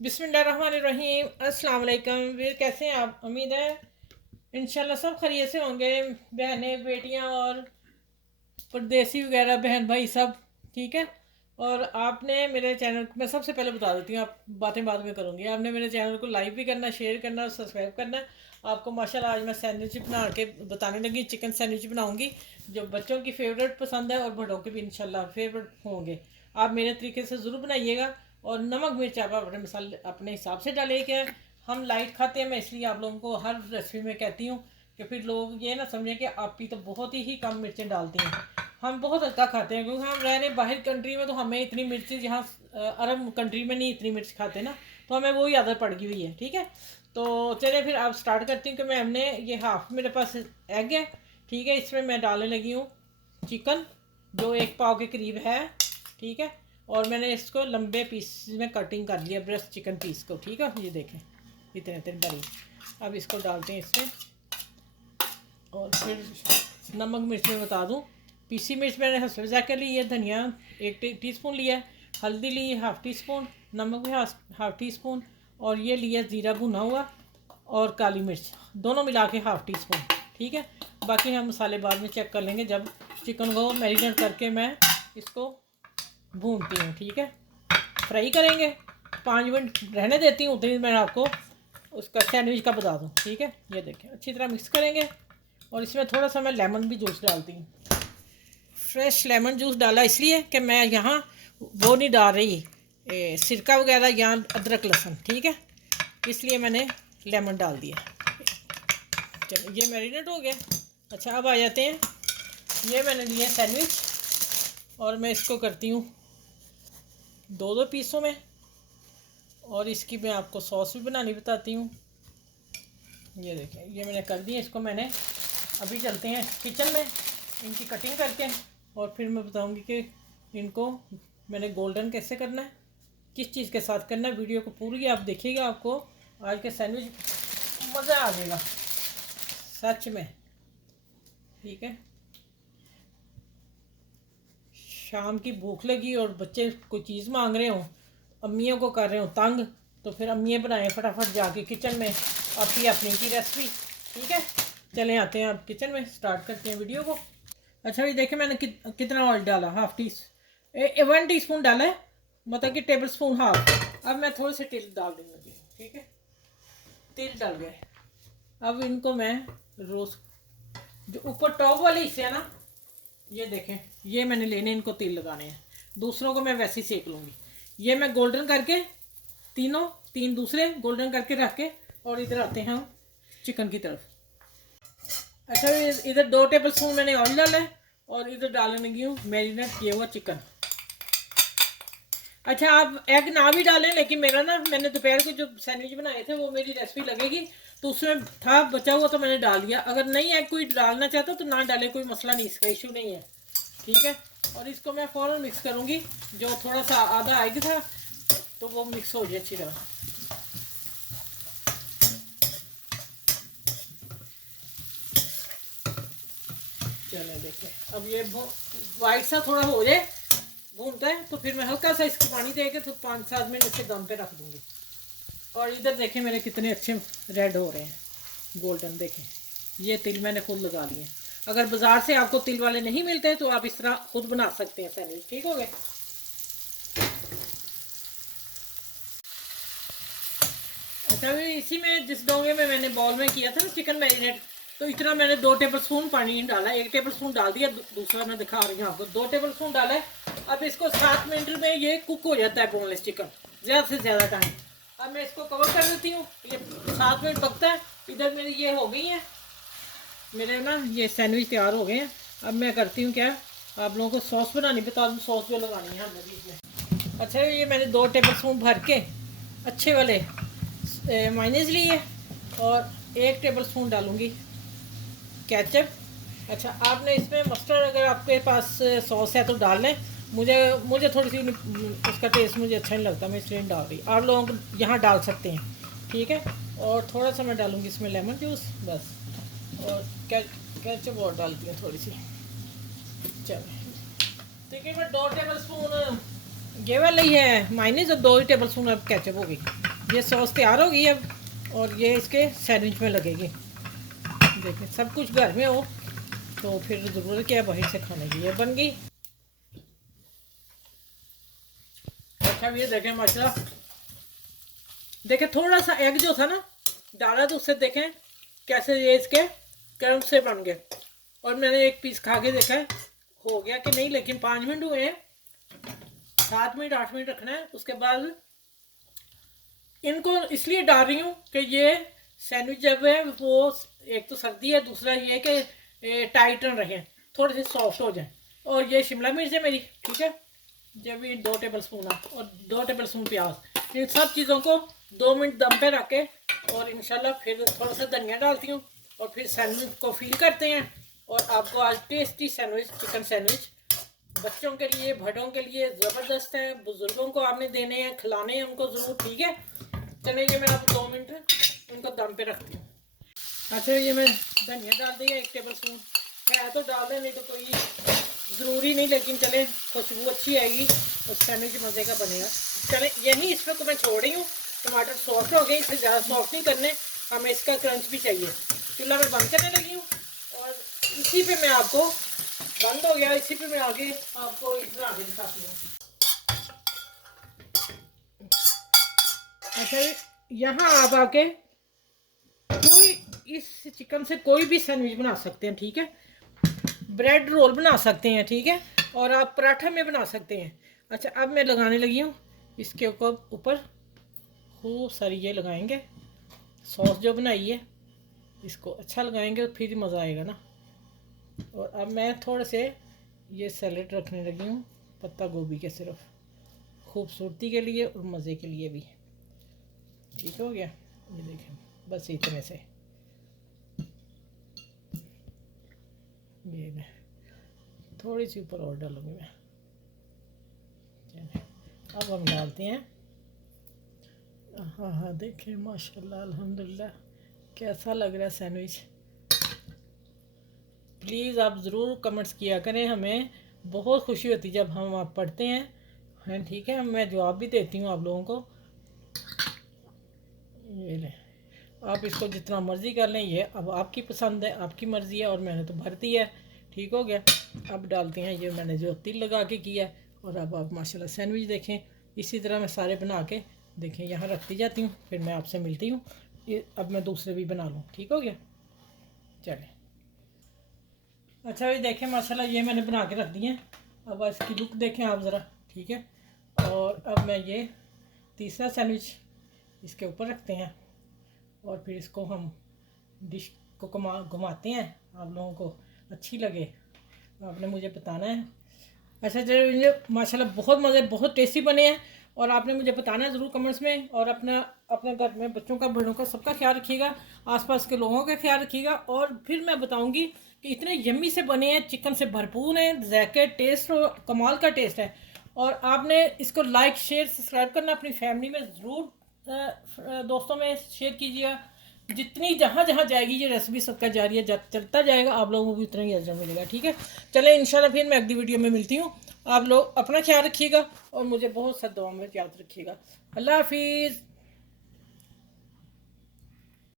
बिस्मिल्लाहिर्रहमानिर्रहीम। अस्सलाम वालेकुम वीर, कैसे हैं आप? उम्मीद है इंशाल्लाह सब खैरियत से होंगे। बहनें, बेटियां और परदेसी वगैरह बहन भाई सब ठीक है। और आपने मेरे चैनल को, मैं सबसे पहले बता देती हूँ, आप बातें बाद में करूँगी। आपने मेरे चैनल को लाइक भी करना, शेयर करना और सब्सक्राइब करना। आपको माशाल्लाह आज मैं सैंडविच बना के बताने लगी। चिकन सैंडविच बनाऊँगी जो बच्चों की फेवरेट पसंद है और बड़ों के भी इंशाल्लाह फेवरेट होंगे। आप मेरे तरीके से ज़रूर बनाइएगा। और नमक मिर्च आप अपने मसाले अपने हिसाब से डालिएगा। हम लाइट खाते हैं, मैं इसलिए आप लोगों को हर रेसिपी में कहती हूँ कि फिर लोग ये ना समझें कि आप ही तो बहुत ही कम मिर्चें डालती हैं। हम बहुत हल्का खाते हैं क्योंकि हम रह रहे बाहर कंट्री में, तो हमें इतनी मिर्च यहाँ अरब कंट्री में नहीं इतनी मिर्च खाते ना, तो हमें वही आदत पड़ गई हुई है। ठीक है, तो चलिए फिर आप स्टार्ट करती हूँ कि मैं हमने ये हाफ मेरे पास एग है। ठीक है, इसमें मैं डालने लगी हूँ चिकन जो 1 पाव के करीब है। ठीक है, और मैंने इसको लंबे पीस में कटिंग कर लिया, ब्रेस्ट चिकन पीस को। ठीक है, ये देखें इतने इतने बड़ी। अब इसको डालते हैं इसमें। और फिर नमक मिर्च में बता दूं, पीसी मिर्च मैंने हसब जाकर ली है, धनिया 1 टीस्पून लिया है, हल्दी ली है 1/2 टीस्पून, नमक भी 1/2 टीस्पून, और ये लिया ज़ीरा भुना हुआ, और काली मिर्च दोनों मिला के 1/2 टीस्पून। ठीक है, बाकी हम मसाले बाद में चेक कर लेंगे जब चिकन को मैरिनेट करके मैं इसको भूनती हूँ। ठीक है, फ्राई करेंगे, 5 मिनट रहने देती हूँ, उतनी मैं आपको उसका सैंडविच का बता दूँ। ठीक है, ये देखें अच्छी तरह मिक्स करेंगे। और इसमें थोड़ा सा मैं लेमन भी जूस डालती हूँ। फ्रेश लेमन जूस डाला इसलिए कि मैं यहाँ वो नहीं डाल रही सिरका वगैरह या अदरक लहसुन। ठीक है, इसलिए मैंने लेमन डाल दिया। चलो ये मैरिनेट हो गया। अच्छा, अब आ जाते हैं, ये मैंने लिया सैंडविच और मैं इसको करती हूँ 2-2 पीसों में। और इसकी मैं आपको सॉस भी बनानी बताती हूँ। ये देखें, ये मैंने कर दी है। इसको मैंने अभी चलते हैं किचन में इनकी कटिंग करके, और फिर मैं बताऊंगी कि इनको मैंने गोल्डन कैसे करना है, किस चीज़ के साथ करना है। वीडियो को पूरी आप देखिएगा, आपको आज के सैंडविच मज़ा आ जाएगा सच में। ठीक है, शाम की भूख लगी और बच्चे कोई चीज़ मांग रहे हों, अम्मियों को कर रहे हो तंग, तो फिर अम्मियाँ बनाएं फटाफट जाके किचन में अपनी अपनी की रेसिपी। ठीक है, चले आते हैं अब किचन में, स्टार्ट करते हैं वीडियो को। अच्छा, ये देखें मैंने कितना ऑयल डाला, 1 टीस्पून डाला है, मतलब कि टेबल स्पून हाफ। अब मैं थोड़े से तिल डाल दूँगी। ठीक है, तिल डाल गए। अब इनको मैं रोस्ट, जो ऊपर टॉप वाले हिस्से है ना, ये देखें, ये मैंने लेने, इनको तिल लगाने हैं। दूसरों को मैं वैसे ही सेक लूँगी। ये मैं गोल्डन करके तीन दूसरे गोल्डन करके रख के, और इधर आते हैं हम चिकन की तरफ। अच्छा, इधर 2 टेबल स्पून मैंने ऑयल डाला है, और इधर डालने लगी हूँ मैरिनेट किया हुआ चिकन। अच्छा, आप एग ना भी डालें, लेकिन मेरा ना, मैंने दोपहर को जो सैंडविच बनाए थे वो मेरी रेसिपी लगेगी, तो उसमें था बचा हुआ तो मैंने डाल दिया। अगर नहीं एग कोई डालना चाहता तो ना डाले, कोई मसला नहीं, इसका इशू नहीं है। ठीक है, और इसको मैं फ़ौरन मिक्स करूँगी। जो थोड़ा सा आधा एग था तो वो मिक्स हो जाए अच्छी तरह। चलो देखिए, अब ये वाइट सा थोड़ा हो जाए, भूनता है, तो फिर मैं हल्का सा इसको पानी दे के तो 5-7 मिनट इसके दम पे रख दूँगी। और इधर देखें मेरे कितने अच्छे रेड हो रहे हैं, गोल्डन। देखें, ये तिल मैंने खुद लगा लिए। अगर बाज़ार से आपको तिल वाले नहीं मिलते तो आप इस तरह खुद बना सकते हैं सैंडविच। ठीक हो गए। अच्छा, अभी इसी में जिस डोंगे में मैंने बॉल में किया था ना चिकन मैरिनेट, तो इतना मैंने 2 टेबल स्पून पानी डाला, 1 टेबल स्पून डाल दिया, दूसरा मैं दिखा रही हूँ आपको, 2 टेबल स्पून डाला है। अब इसको 7 मिनट में ये कुक हो जाता है बोनलेस चिकन, ज़्यादा से ज़्यादा टाइम। अब मैं इसको कवर कर देती हूँ, ये 7 मिनट पकता है। इधर मेरी ये हो गई है, मेरे ना ये सैंडविच तैयार हो गए हैं। अब मैं करती हूँ क्या, आप लोगों को सॉस बनानी बता दूँ, सॉस जो लगानी है हमने बीच में। अच्छा, ये मैंने 2 टेबल स्पून भर के अच्छे वाले माइनेज लिए, और 1 टेबल स्पून डालूँगी केचप। अच्छा, आपने इसमें मस्टर्ड, अगर आपके पास सॉस है तो डाल लें। मुझे मुझे थोड़ी सी उसका टेस्ट मुझे अच्छा नहीं लगता, मैं इसलिए नहीं डाल रही। आप लोग यहाँ डाल सकते हैं। ठीक है, और थोड़ा सा मैं डालूँगी इसमें लेमन जूस बस, और केचप और डालती हूँ थोड़ी सी। चलो, तकरीबन 2 टेबल स्पून ये वाला ही है माइनीज और 2 टेबल स्पून अब केचप होगी। ये सॉस तैयार होगी अब और ये इसके सैंडविच में लगेगी। देखिए सब कुछ घर में हो तो फिर ज़रूरत क्या है बाहर से खाने की। ये बन गई। अच्छा ये देखें माशाल्लाह, देखें थोड़ा सा एग जो था ना डाला तो उससे देखें कैसे ये इसके क्रम से बन गए। और मैंने एक पीस खा के देखा है हो गया कि नहीं, लेकिन 5 मिनट हुए हैं। 7 मिनट 8 मिनट रखना है। उसके बाद इनको इसलिए डाल रही हूँ कि ये सैंडविच जब है वो एक तो सर्दी है, दूसरा ये कि टाइट न रहे, थोड़े से सॉफ्ट हो जाए। और ये शिमला मिर्च है मेरी, ठीक है, जब ये 2 टेबल स्पून है और 2 टेबल स्पून प्याज। इन सब चीज़ों को 2 मिनट दम पे रख के और इंशाल्लाह फिर थोड़ा सा धनिया डालती हूँ और फिर सैंडविच को फील करते हैं। और आपको आज टेस्टी सैंडविच, चिकन सैंडविच बच्चों के लिए, बड़ों के लिए ज़बरदस्त है। बुज़ुर्गों को आपने देने हैं, खिलाने हैं उनको ज़रूर, ठीक है। चलिए ये मैं आपको 2 मिनट उनको दम पे रखती हूँ। अच्छा ये मैं धनिया डाल दिया 1 टेबल स्पून है तो डाल दें, नहीं तो कोई ज़रूरी नहीं, लेकिन चले खुशबू अच्छी आएगी और सैंडविच मज़े का बनेगा। चले यही इस वक्त मैं छोड़ रही हूँ। टमाटर सॉफ्ट हो गए, इससे ज़्यादा सॉफ्ट नहीं करने, हमें इसका क्रंच भी चाहिए। चूल्हा में बंद करने लगी हूँ और इसी पे मैं आपको, बंद हो गया, इसी पे मैं आगे आपको इतना आगे दिखाती हूँ। अच्छा यहाँ आप आके कोई इस चिकन से कोई भी सैंडविच बना सकते हैं, ठीक है। ब्रेड रोल बना सकते हैं, ठीक है, और आप पराठा में बना सकते हैं। अच्छा अब मैं लगाने लगी हूँ इसके ऊपर खूब सारी ये लगाएंगे सॉस जो बनाई है, इसको अच्छा लगाएंगे तो फिर मज़ा आएगा ना। और अब मैं थोड़े से ये सैलेड रखने लगी हूँ पत्ता गोभी के, सिर्फ खूबसूरती के लिए और मज़े के लिए भी। ठीक हो गया, ये देखें बस इतने से। ये मैं थोड़ी सी ऊपर और डालूंगी मैं। अब हम डालते हैं, हाँ हाँ देखें माशाल्लाह अल्हम्दुलिल्लाह कैसा लग रहा है सैंडविच। प्लीज़ आप ज़रूर कमेंट्स किया करें, हमें बहुत खुशी होती है जब हम आप पढ़ते हैं, ठीक है। मैं जवाब भी देती हूँ आप लोगों को। ये ले, आप इसको जितना मर्ज़ी कर लें, ये अब आपकी पसंद है, आपकी मर्ज़ी है, और मैंने तो भर दी है। ठीक हो गया। अब डालते हैं ये मैंने जो तिल लगा के किया है। और अब आप माशाल्लाह सैंडविच देखें, इसी तरह मैं सारे बना के देखें यहाँ रखती जाती हूँ, फिर मैं आपसे मिलती हूँ। ये अब मैं दूसरे भी बना लूँ। ठीक हो गया, चलें। अच्छा भाई देखें माशाल्लाह ये मैंने बना के रख दिए हैं। अब इसकी लुक देखें आप ज़रा, ठीक है। और अब मैं ये तीसरा सैंडविच इसके ऊपर रखते हैं और फिर इसको हम डिश को घुमाते हैं। आप लोगों को अच्छी लगे आपने मुझे बताना है। अच्छा जो माशाल्लाह बहुत मज़े, बहुत टेस्टी बने हैं और आपने मुझे बताना है ज़रूर कमेंट्स में। और अपना अपने घर में बच्चों का, बड़ों का, सबका ख्याल रखिएगा, आसपास के लोगों का ख्याल रखिएगा। और फिर मैं बताऊंगी कि इतने यम्मी से बने हैं, चिकन से भरपूर हैं, जायके टेस्ट और कमाल का टेस्ट है। और आपने इसको लाइक शेयर सब्सक्राइब करना, अपनी फैमिली में ज़रूर दोस्तों में शेयर कीजिएगा। जितनी जहाँ जहाँ जाएगी ये रेसिपी सबका जारी है, चलता जाएगा, आप लोगों को भी उतना ही अजर मिलेगा। ठीक है, चले इंशाल्लाह फिर मैं अगली वीडियो में मिलती हूँ। आप लोग अपना ख्याल रखिएगा और मुझे बहुत सा दुआ में याद रखिएगा। अल्लाह हाफिज़।